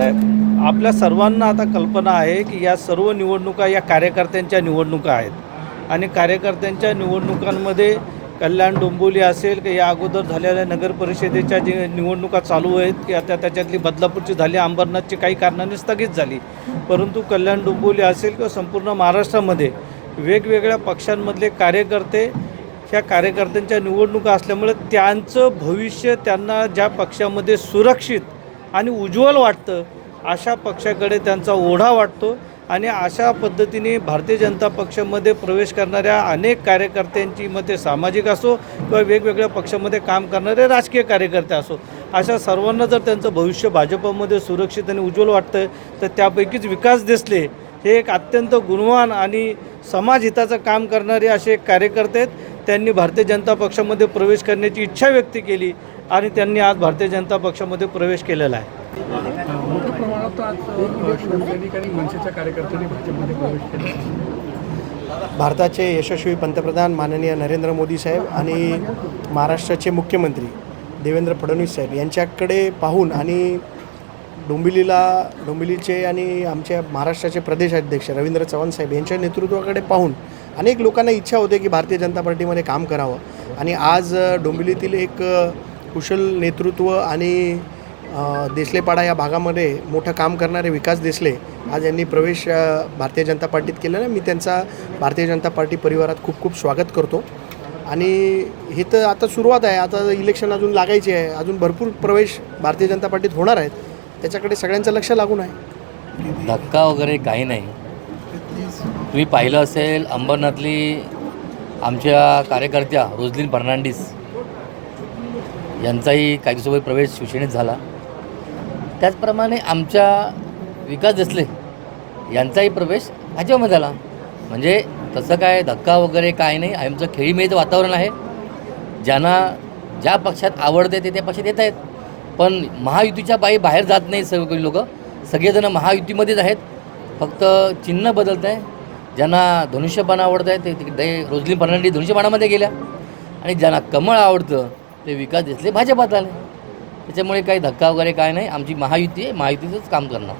नाही आपल्या सर्वांना आता कल्पना आहे की या सर्व निवडणुका या कार्यकर्त्यांच्या निवडणुका आहेत. आणि कार्यकर्त्यांच्या निवडणुकांमध्ये कल्याण डोंबिवली असेल की या अगोदर झालेल्या नगरपरिषदेच्या जे निवडणुका चालू आहेत की आता त्याच्यातली बदलापूरची झाली अंबरनाथची काही कारणाने स्थगित झाली. परंतु कल्याण डोंबिवली असेल किंवा संपूर्ण महाराष्ट्रामध्ये वेगवेगळ्या पक्षांमधले कार्यकर्ते ह्या कार्यकर्त्यांच्या निवडणुका असल्यामुळे त्यांचं भविष्य त्यांना ज्या पक्षामध्ये सुरक्षित आणि उज्ज्वल वाटतं. अशा पक्षाकडे त्यांचा ओढा वाटतो आणि अशा पद्धतीने भारतीय जनता पक्षामध्ये प्रवेश करणाऱ्या अनेक कार्यकर्त्यांची मग ते सामाजिक असो किंवा वेगवेगळ्या पक्षामध्ये काम करणारे राजकीय कार्यकर्ते असो अशा सर्वांना जर त्यांचं भविष्य भाजपमध्ये सुरक्षित आणि उज्ज्वल वाटतं तर त्यापैकीच विकास दिसले हे एक अत्यंत गुणवान आणि समाजहिताचं काम करणारे असे एक कार्यकर्ते आहेत. त्यांनी भारतीय जनता पक्षामध्ये प्रवेश करण्याची इच्छा व्यक्त केली. आणि त्यांनी आज भारतीय जनता पक्षामध्ये प्रवेश केलेला आहे. मोठ्या प्रमाणात आज अ, शिवसैनिक आणि मनसेच्या कार्यकर्त्यांनी भाजपमध्ये प्रवेश केला. भारताचे यशस्वी पंतप्रधान माननीय नरेंद्र मोदी साहेब आणि महाराष्ट्राचे मुख्यमंत्री देवेंद्र फडणवीस साहेब यांच्याकडे पाहून आणि डोंबिवलीला डोंबिवलीचे आणि आमच्या महाराष्ट्राचे प्रदेशाध्यक्ष रवींद्र चव्हाण साहेब यांच्या नेतृत्वाकडे पाहून अनेक लोकांना इच्छा होते की भारतीय जनता पार्टीमध्ये काम करावं. आणि आज डोंबिवलीतील एक कुशल नेतृत्व आणि देसलेपाडा या भागामध्ये मोठं काम करणारे विकास देसले आज यांनी प्रवेश भारतीय जनता पार्टीत केलेला आहे. मी त्यांचा भारतीय जनता पार्टी परिवारात खूप खूप स्वागत करतो. आणि हे तर आता सुरुवात आहे. आता इलेक्शन अजून लागायचे आहे. अजून भरपूर प्रवेश भारतीय जनता पार्टीत होणार आहेत. त्याच्याकडे सगळ्यांचं लक्ष लागून आहे. धक्का वगैरे काही नाही. तुम्ही पाहिलं असेल अंबरनाथली आमच्या कार्यकर्त्या रोजलीन फर्नांडिस. यांचाही काही दिवसापूर्वी प्रवेश शिवसेनेत झाला. त्याचप्रमाणे आमच्या विकास देसले यांचाही प्रवेश भाजपमध्ये झाला. म्हणजे तसं काय धक्का वगैरे काय नाही. आमचं खेळीमेळीचं वातावरण आहे. ज्यांना ज्या पक्षात आवडते ते त्या पक्षात येत आहेत. पण महायुतीच्या बाई बाहेर जात नाही सगळी लोक. सगळेजण महायुतीमध्येच आहेत. फक्त चिन्ह बदलत आहे. ज्यांना धनुष्यबाण आवडत आहे ते तिकडे रोजली फर्नांडी धनुष्यबाणामध्ये गेल्या. आणि ज्यांना कमळ आवडतं ते विकास दिसले भाजपात आले. त्याच्यामुळे काही धक्का वगैरे काय नाही. आमची महायुती आहे. महायुतीचंच काम करणार.